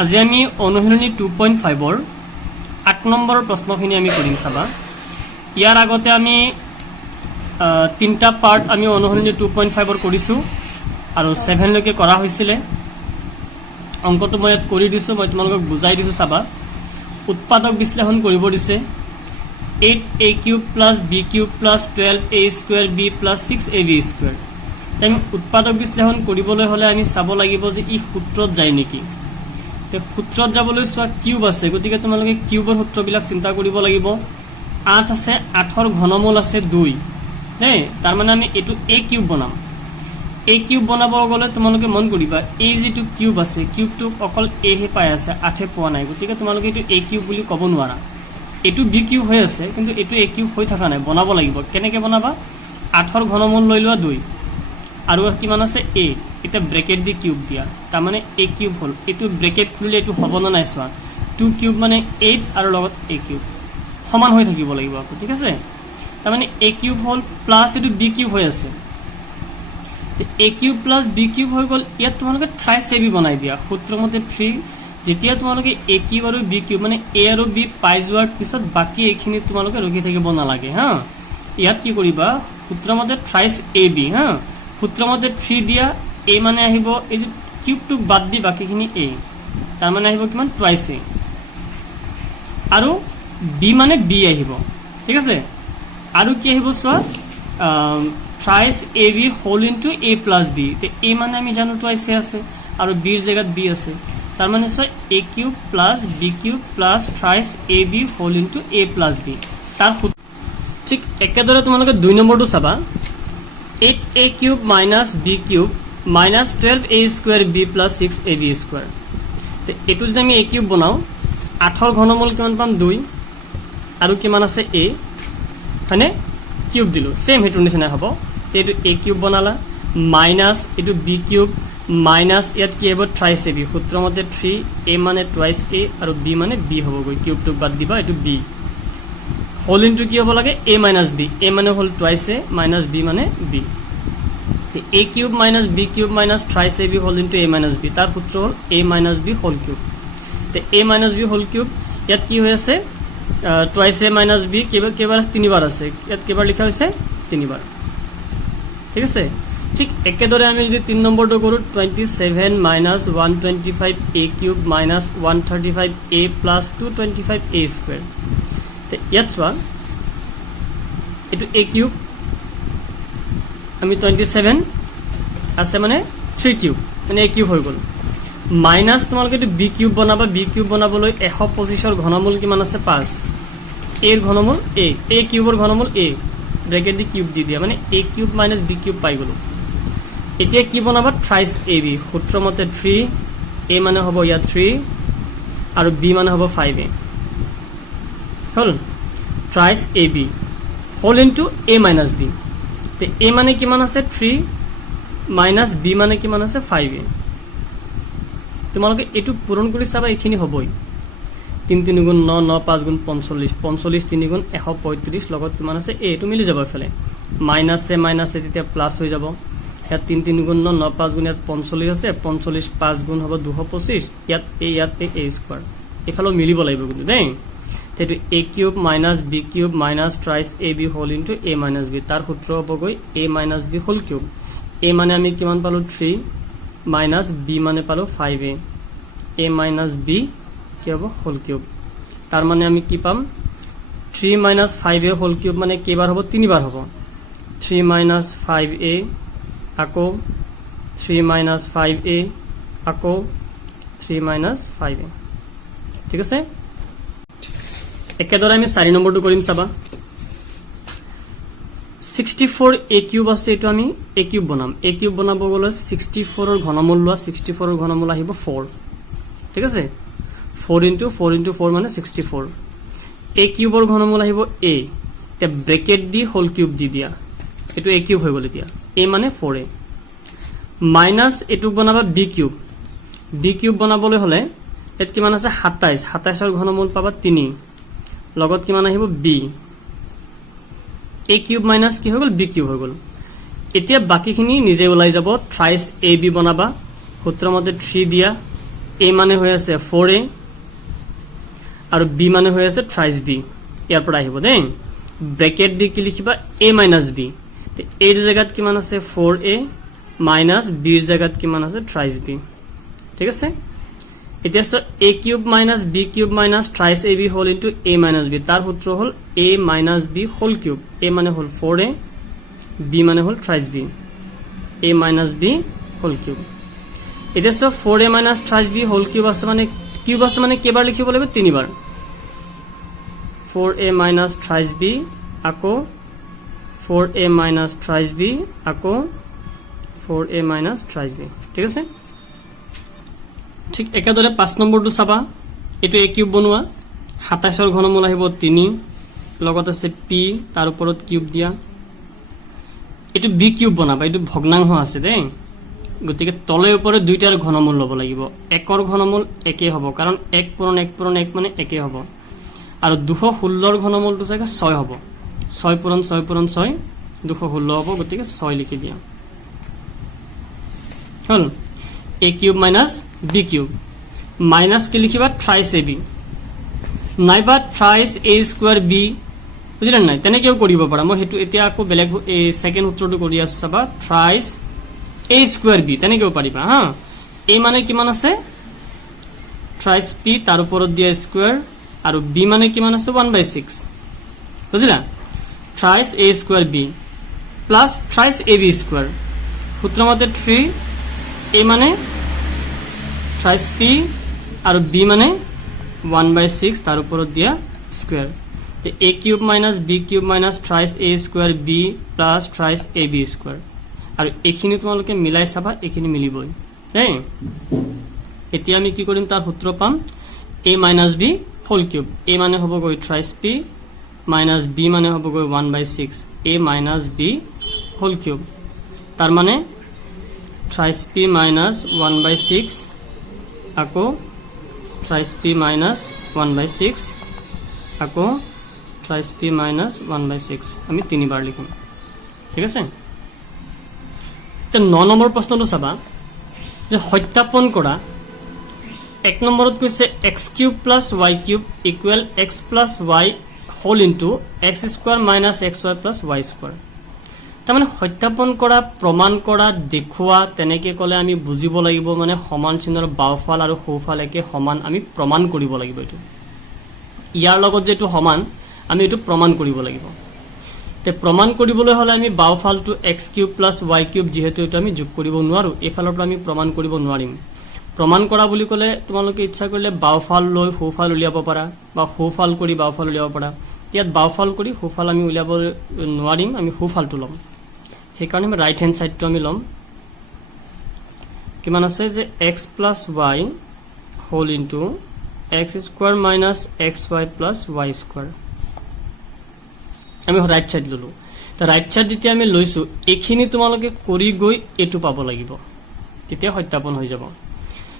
আজি আমি অনুশীলনী 2.5 8 নম্বৰৰ প্ৰশ্নখিনি আমি কৰিম চাবা ইয়াৰ আগতে আমি তিনটা পাৰ্ট আমি অনুশীলনী 2.5 কৰিছো আৰু 7 লৈকে কৰা হৈছিল অংকটো মই ইয়াত কৰি দিছো মই তোমালোকক বুজাই দিছো চাবা উৎপাদক বিশ্লেষণ কৰিব দিছে 8a³ + b³ + 12a² b + 6ab²। তেম উৎপাদক বিশ্লেষণ কৰিবলৈ হলে আমি চাব লাগিব যে ই সূত্ৰত যায় নেকি তে সূত্ৰত যাবলৈ সোৱা কিউব আছে গতিকে তোমালোকে কিউবৰ সূত্ৰবিলাক চিন্তা কৰিব লাগিব 8 আছে 8ৰ ঘনমূল আছে 2 নে তাৰ মানে আমি এটো a³ বনাম a³ বনাব গলে তোমালোকে মন কৰিবা এই যেটো কিউব আছে কিউবটো অকল a হে পাই আছে 8 এ পোৱা নাই গতিকে তোমালোকে এটো a³ বুলি ক'ব নোৱাৰা এটো b³ হৈ আছে কিন্তু এটো a³ হৈ থকা নাই বনাব লাগিব কেনেকে বনাবা 8ৰ ঘনমূল লৈ লোৱা 2 আৰু কিমান আছে a এটা ব্ৰেকেট দি কিউব দিয়া তাৰ মানে a³ হল এটো ব্ৰেকেট খুলিলে এটো হ'ব না নাই সোৱা 2³ মানে 8 আৰু লগত a³ সমান হৈ থাকিব লাগিব আকৌ ঠিক আছে তাৰ মানে a³ হল প্লাস এটো b³ হৈ আছে তে a³ + b³ হৈ গল ইয়াত তোমালোকে থ্ৰাইস ab বনাই দিয়া সূত্ৰমতে 3 যেতিয়া তোমালোকে a³ আৰু b³ মানে a আৰু b পাই যোৱাৰ পিছত বাকি এইখিনি তোমালোকে ৰখি থাকিব না লাগে হা ইয়াত কি কৰিবা সূত্ৰমতে থ্ৰাইস ab হা সূত্ৰমতে 3 দিয়া a মানে আহিব এই যে কিউবটো বাদ দি বাকিখিনি a তাৰ মানে আহিব কিমান টুৱাইস a আৰু b মানে b আহিব ঠিক আছে আৰু কি আহিব সোৱা thrice ab whole into a + b তে a মানে আমি জানো টুৱাইস a আছে আৰু b ৰ জায়গাত b আছে তাৰ মানে সোৱা a³ + b³ + thrice ab whole into a + b তাৰ ঠিক একেদৰে তোমালোকে 2 নম্বৰটো চাবা 8a³ - b³ - 12a² b + 6ab² তে এটো যদি আমি a³ বনাও 8ৰ ঘনমূল কিমান পাম 2 আৰু কিমান আছে a মানে কিউব দিলো সেম হেতু নিচিনা হ'ব এটো a³ বনালা মাইনাস এটো b³ মাইনাস ইয়াত কি হ'ব থ্ৰাইস ab সূত্ৰমতে 3 a মানে টুৱাইস a আৰু b মানে b হ'ব গৈ কিউবটো বাদ দিবা এটো b হোল ইনটু কি হ'ব লাগে a - b a মানে হল টুৱাইস a মাইনাস b মানে b তে a³ - b³ - thrice ab whole into a - b তাৰ সূত্ৰ হল a - b হোল কিউব তে a - b হোল কিউব ইয়াত কি হৈ আছে টুৱাইস a - b কেবাৰ তিনিবাৰ আছে ইয়াত কেবাৰ লিখা হৈছে তিনিবাৰ ঠিক আছে ঠিক একেদৰে আমি যদি 3 নম্বৰটো কৰো 27 - 125a³ - 135a + 225a² তে ইয়াত সোৱা এটো a³ আমি 27 আছে মানে 3³ মানে a³ হৈ গল মাইনাস তোমালোকে এটো b³ বনাবা b³ বনাবলৈ 125 ৰ ঘনমূল কিমান আছে 5 a ৰ ঘনমূল a³ ৰ ঘনমূল a ব্ৰেকেট দি কিউব দি দিয়া মানে a³ - b³ পাই গলো এতিয়া কি বনাবা থ্ৰাইস ab সূত্ৰমতে 3 a মানে হ'ব ইয়া 3 আৰু b মানে হ'ব 5a হল thrice ab whole into a - b তে a মানে কিমান আছে 3 মাইনাস b মানে কিমান আছে 5a তোমালোকে এটো পূৰণ কৰি চাবা এখিনি হ'বই 3 3 গুণ 9 9 5 গুণ 45 45 3 গুণ 135 লগত কিমান আছে a এটো মিলি যাব ফেলে মাইনাস a মাইনাস a তেতিয়া প্লাস হৈ যাব ইয়াত 3 3 গুণ 9 9 5 গুণ ইয়াত 45 আছে 45 5 গুণ হ'ব 225 ইয়াত a² এফালে মিলিব লাগিব কিন্তু দেই তেটো a³ - b³ - thrice ab whole into a - b তাৰ সূত্ৰ হ'ব গৈ a - b whole cube a মানে আমি কিমান পালো 3 মাইনাস b মানে পালো 5a a - b কি হ'ব হোল কিউব তাৰ মানে আমি কি পাম 3 - 5a হোল কিউব মানে কেবাৰ হ'ব তিনিবাৰ হ'ব 3 - 5a আকৌ 3 - 5a আকৌ 3 - 5a ঠিক আছে একেদৰে আমি 4 নম্বৰটো কৰিম চাবা 64a³ আছে এটো আমি a³ বনাম a³ বনাব গলে 64 ৰ ঘনমূল লোৱা 64 ৰ ঘনমূল আহিব 4 ঠিক আছে 4 * 4 * 4 মানে 64 a³ ৰ ঘনমূল আহিব a তে ব্ৰেকেট দি হোল কিউব দি দিয়া এটো a³ হৈ গল এতিয়া a মানে 4a মাইনাস এটো বনাবা b³ b³ বনাবলৈ হলে এত কিমান আছে 27 27 ৰ ঘনমূল পাবা 3 লগত কিমান আহিব b a³ মাইনাস কি হৈ গল b³ হৈ গল এতিয়া বাকিখিনি নিজে ওলাই যাব থ্ৰাইস ab বনাবা সূত্ৰমতে 3 দিয়া a মানে হৈ আছে 4a আৰু b মানে হৈ আছে thrice b ইয়াৰ পৰা আহিব দেই ব্ৰেকেট দি কি লিখিবা a - b তে a ৰ জায়গাত কিমান আছে 4a minus b ৰ জায়গাত কিমান আছে thrice b ঠিক আছে এতিয়া so a cube minus b cube minus thrice ab whole into a minus b তাৰ সূত্ৰ হল a minus b whole cube a মানে হল 4a b মানে হল thrice b a minus b whole cube এতিয়া so 4a minus thrice b whole cube আছে মানে কেইবাৰ লিখিব লাগিব তিনিবাৰ 4a minus thrice b আকৌ 4a minus thrice b আকৌ 4a minus thrice b ঠিক আছে ঠিক একেদৰে 5 নম্বৰটো চাবা এটো a কিউব বনোৱা 27 ৰ ঘনমূল আহিব 3 লগত আছে p তাৰ ওপৰত কিউব দিয়া এটো b কিউব বনাবা এটো ভগ্নাংশ আছে দেই গতিকে তলে ওপৰে দুইটাৰ ঘনমূল লব লাগিব একৰ ঘনমূল একে হ'ব কাৰণ 1 পূৰণ 1 পূৰণ 1 মানে একে হ'ব আৰু 216 ৰ ঘনমূলটো চাগে 6 হ'ব 6 পূৰণ 6 পূৰণ 6 216 হ'ব গতিকে 6 লিখি দিয়া হল a cube minus b cube minus কি লিখিবা thrice ab নাইবা thrice a square b বুঝিলেন নাই তেনে কিও কৰিব পাৰা মই হেতু এতিয়া আকো বেলেগ এই সেকেন্ড সূত্ৰটো কৰি আছো চাবা thrice a square b তেনে কিও পাৰিবা হা a মানে কিমান আছে thrice p তাৰ ওপৰত দিয়া স্কয়াৰ আৰু b মানে কিমান আছে 1/6 বুঝিলা thrice a square b plus thrice ab square সূত্ৰ মতে 3 a মানে thrice p আৰু b মানে 1/6 তাৰ ওপৰত দিয়া স্কয়াৰ তে a cube minus b cube minus thrice a square b plus thrice ab square আৰু এখিনি তোমালোকে মিলাই চাবা এখিনি মিলিবই দেই এতিয়া আমি কি কৰিম তাৰ সূত্ৰ পাম a minus b whole cube a মানে হ'ব গৈ thrice p minus b মানে হ'ব গৈ 1/6 a minus b whole cube তাৰ মানে thrice p minus 1/6 আকৌ thrice p minus 1/6 আকৌ thrice p minus 1/6 আমি তিনিবাৰ লিখিম ঠিক আছে তে 9 নম্বৰ প্ৰশ্নটো চাবা যে সত্যাপন কৰা 1 নম্বৰত কৈছে x cube plus y cube equal x plus y whole into x square minus xy plus y square তাৰমানে সত্যাপন কৰা প্ৰমাণ কৰা দেখুৱা তেনেকে কলে আমি বুজিব লাগিব মানে সমান চিহ্নৰ বাওফাল আৰু সোফাল একে সমান আমি প্ৰমাণ কৰিব লাগিব এটো ইয়াৰ লগত যেটো সমান আমি এটো প্ৰমাণ কৰিব লাগিব তে প্ৰমাণ কৰিবলৈ হলে আমি বাওফালটো x cube plus y cube যেহেতু এটো আমি যোগ কৰিব নোৱাৰো এফালৰ পৰা আমি প্ৰমাণ কৰিব নোৱাৰিম প্ৰমাণ কৰা বুলি কলে তোমালোকে ইচ্ছা কৰিলে বাওফাল লৈ সোফাল উলিয়াব পাৰা বা সোফাল কৰি বাওফাল উলিয়াব পাৰা ইয়াত বাওফাল কৰি সোফাল আমি উলিয়াব নোৱাৰিম আমি সোফালটো লম হেকাৰণে আমি ৰাইট হ্যান্ড সাইডটো আমি লম কিমান আছে যে x plus y whole into x square minus xy plus y square আমি রাইট সাইড ললো তা রাইট সাইড দিতে আমি লৈছো এখিনি তোমালোকে কৰি গৈ এটু পাব লাগিব তেতিয়া সত্যাপন হৈ যাব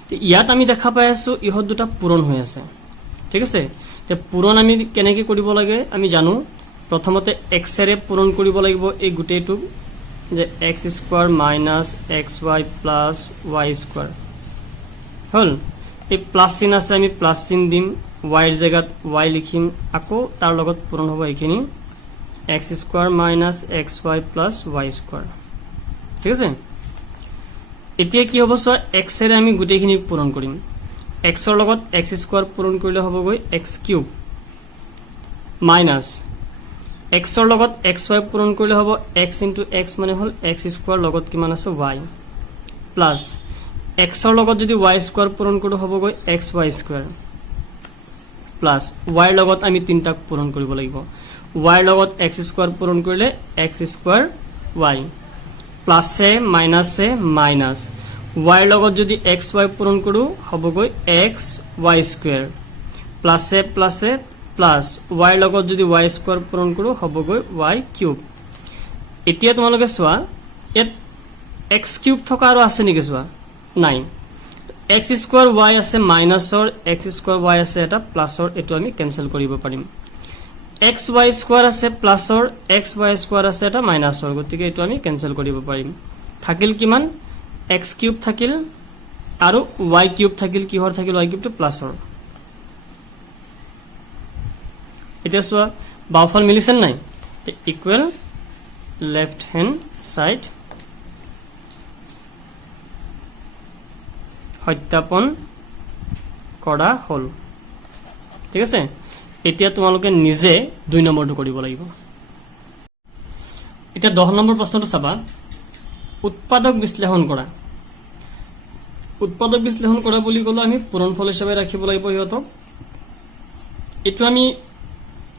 তে ইয়াত আমি দেখা পাই আছো ইহত দুটা পূৰণ হৈ আছে ঠিক আছে তে পূৰণ আমি কেনেকৈ কৰিব লাগে আমি জানো প্ৰথমতে x ৰে পূৰণ কৰিব লাগিব এই গুটেটো যে x square minus xy plus y square হল এই প্লাস চিন আছে আমি প্লাস চিন দিম y এর জায়গাত y লিখিম আকৌ তাৰ লগত পূৰণ হ'ব এখিনি x square minus xy plus y square ঠিক আছে এতিয়া কি হ'ব সো x এৰে আমি গুটেখিনি পূৰণ কৰিম x ৰ লগত x square পূৰণ কৰিলে হ'ব গৈ x cube minus x ৰ লগত xy পূৰণ কৰিলে হ'ব x into x মানে হল x square লগত কিমান আছে y plus x ৰ লগত যদি y square পূৰণ কৰো হ'ব গৈ xy square plus y ৰ লগত আমি তিনটা পূৰণ কৰিব লাগিব y ৰ লগত x square পূৰণ কৰিলে x square y plus এ minus এ minus y ৰ লগত যদি xy পূৰণ কৰো হ'ব গৈ xy square plus এ plus y ৰ লগত যদি y square পূৰণ কৰো হ'ব গৈ y cube এতিয়া তোমালোকে চোৱা এত x cube থকা আৰু আছে নেকি চোৱা নাই x square y আছে মাইনাসৰ x square y আছে এটা প্লাসৰ এটো আমি ক্যান্সেল কৰিব পাৰিম xy square আছে প্লাসৰ xy square আছে এটা মাইনাসৰ গতিকে এটো আমি ক্যান্সেল কৰিব পাৰিম থাকিল কিমান x cube থাকিল আৰু y কিউব থাকিল কিহৰ থাকিল y কিউবটো প্লাছৰ এতিয়া চোৱা বাওফাল মিলিছে নাই ইকুৱেল লেফট হ্যান্ড সাইড সত্যাপন কৰা হল ঠিক আছে এতিয়া তোমালোকে নিজে 2 নম্বৰটো কৰিব লাগিব এতিয়া 10 নম্বৰ প্ৰশ্নটো চাবা উৎপাদক বিশ্লেষণ কৰা উৎপাদক বিশ্লেষণ কৰা বুলি ক'লে আমি পূৰণফল হিচাপে ৰাখিব লাগিব ইহঁতক এটো আমি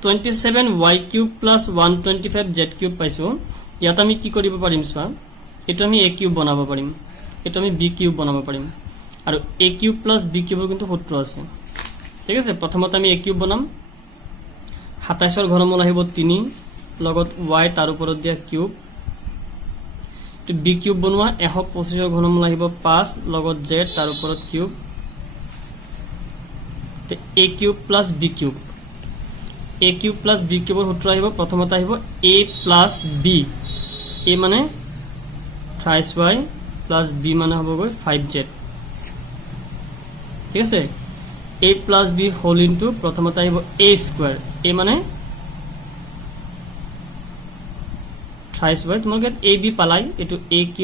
27y³ + 125z³ পাইছো ইয়াত আমি কি কৰিব পাৰিম চোৱা এটো আমি a³ বনাব পাৰিম এটো আমি b³ বনাব পাৰিম আৰু a³ + b³ কিন্তু সূত্ৰ আছে ঠিক আছে প্ৰথমতে আমি a³ বনাম 27 ৰ ঘনমূল আহিব 3 লগত y তাৰ ওপৰত দিয়া কিউব তো b³ বনোৱা 125 ৰ ঘনমূল আহিব 5 লগত z তাৰ ওপৰত কিউব তে a³ + b³ a³ + b³ ৰ সূত্ৰ আহিব প্ৰথমতে আহিব a + b a মানে 28y + b মানে হ'ব গৈ 5z ঠিক আছে a + b হোল ইনটু প্ৰথমতে আহিব a স্কয়াৰ a মানে 28y তোমালোকে a b পালাই এটো a³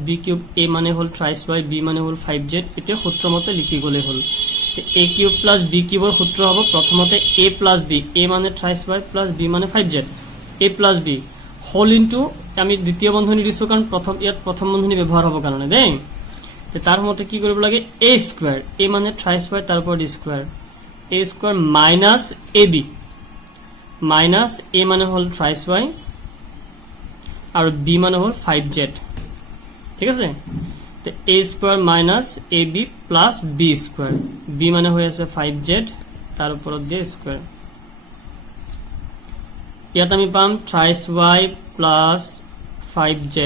+ b³ a মানে হল 28y b মানে হল 5z এটা সূত্ৰ মতে লিখি গলে হল a³ + b³ ৰ সূত্ৰ হ'ব প্ৰথমতে a + b a মানে 28y + b মানে 5z a + b whole into আমি দ্বিতীয় বন্ধনী দিছো কাৰণ প্ৰথম বন্ধনী ব্যৱহাৰ হ'ব কাৰণে দেই তে তাৰ মতে কি কৰিব লাগে a স্কয়াৰ a মানে 28y তাৰ ওপৰত square a square minus ab minus a মানে হল 28y আৰু b মানে হল 5z ঠিক আছে তে a square minus ab plus b square b মানে হৈ আছে 5z তাৰ ওপৰত দিয়ে স্কয়াৰ ইয়াত আমি পাম 28y প্লাস 5z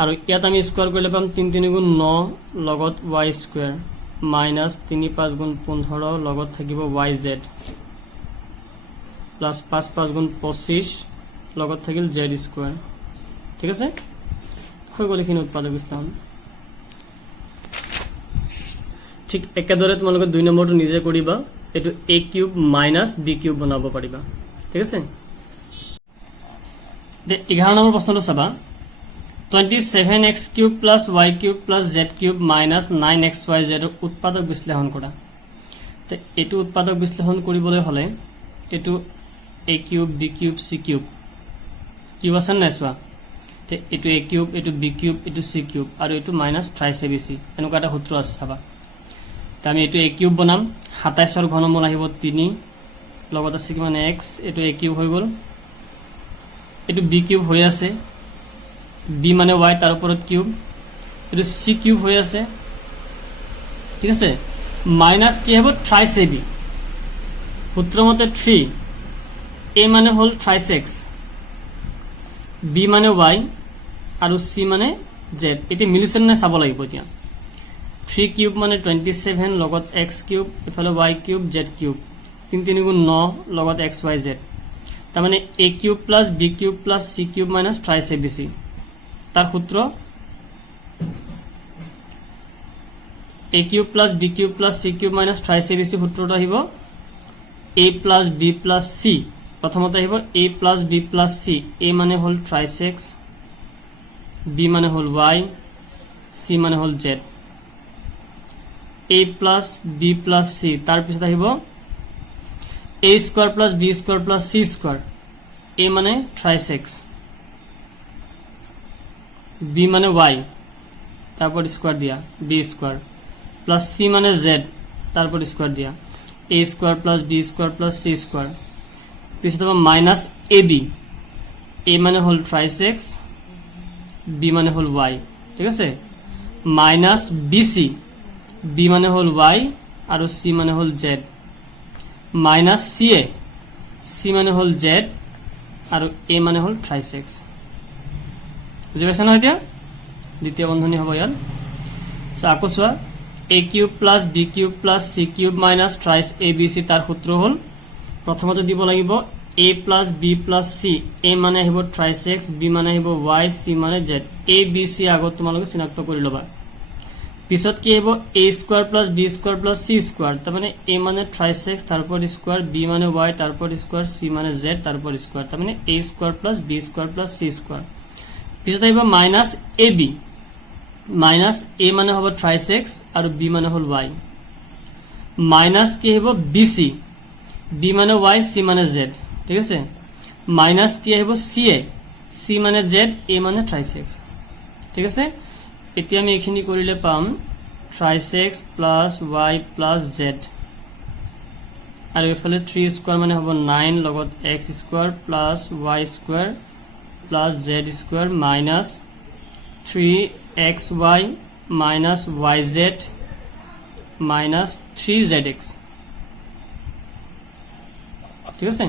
আৰু ইয়াত আমি স্কয়াৰ কৰিলে পাম 3 3 গুণ 9 লগত y স্কয়াৰ মাইনাস 3 5 গুণ 15 লগত থাকিব yz প্লাস 5 5 গুণ 25 লগত থাকিল z স্কয়াৰ ঠিক আছে হৈ গ'ল এখিনি উৎপাদক বিশ্লেষণ ঠিক একেদৰে তোমালোকে 2 নম্বৰটো নিজে কৰিবা এটো a³ - b³ বনাব পাৰিবা ঠিক আছে দে 11 নম্বৰ প্ৰশ্নটো চাবা 27x³ + y³ + z³ - 9xyz ৰ উৎপাদক বিশ্লেষণ কৰা তে এটো উৎপাদক বিশ্লেষণ কৰিবলৈ হলে এটো a³ b³ c³ কিউব আছে নাই চোৱা তে এটো a³ এটো b³ এটো c³ আৰু এটো -3abc এনেকুৱা এটা সূত্ৰ আছে চাবা তে আমি এটো a³ বনাম 27 ৰ ঘনমূল আহিব 3 লগত আছে কিমান x এটো a³ হৈ গল এটো b³ হৈ আছে b মানে y তাৰ ওপৰত কিউব এটো c³ হৈ আছে ঠিক আছে মাইনাস কি হ'ব 3ab সূত্ৰ মতে 3 a মানে হল 3x b মানে y আৰু c মানে z এটি মিলিছে না চাব লাগিব এতিয়া 3³ মানে 27 লগত x³ ইফালে y³ z³ 3 3 গুণ 9 লগত xyz তাৰ মানে a³ + b³ + c³ - 3abc তাৰ সূত্ৰ a³ + b³ + c³ - 3abc সূত্ৰটো আহিব a + b + c প্ৰথমতে আহিব a + b + c a মানে হল 3x b মানে হল y c মানে হল z a + b + c তাৰ পিছত আহিব a² + b² + c² a মানে 3x b মানে y তারপর স্কয়ার দিয়া b স্কয়ার প্লাস c মানে z তারপর স্কয়ার দিয়া a square plus b square plus c square পিছতে পাবো মাইনাস ab a মানে হল 3x b মানে হল y ঠিক আছে মাইনাস bc b মানে হল y আর c মানে হল z মাইনাস ca c মানে হল z আর a মানে হল 3x বুঝে গেছেন হয়তো দ্বিতীয় বন্ধনী হবে ইয়ার সো আকো সোয়া a³ + b³ + c³ - 3abc তার সূত্র হল প্রথমত দিব লাগিব a + b + c a মানে আহিব 3x b মানে আহিব y c মানে z a b c আগত তোমালোকে চিনাক্ত কৰি লবা পিছত কি আহিব a square plus b square plus c square তার মানে a মানে ট্রাইসেক্স তারপর স্কয়ার b মানে y তারপর স্কয়ার c মানে z তারপর স্কয়ার তার মানে a square plus b square plus c square পিছত আহিব মাইনাস ab মাইনাস a মানে হ'ব ট্রাইসেক্স আৰু b মানে হ'ল y মাইনাস কি আহিব bc b মানে y c মানে z ঠিক আছে মাইনাস কি আহিব ca c মানে z a মানে ট্রাইসেক্স ঠিক আছে এতিয়া আমি এখিনি কৰিলে পাম ট্ৰাইসেক্স প্লাস y প্লাস z আৰু এফালে 3 স্কয়ার মানে হ'ব 9 লগত x square plus y square plus z square minus 3xy minus yz minus 3zx ঠিক আছে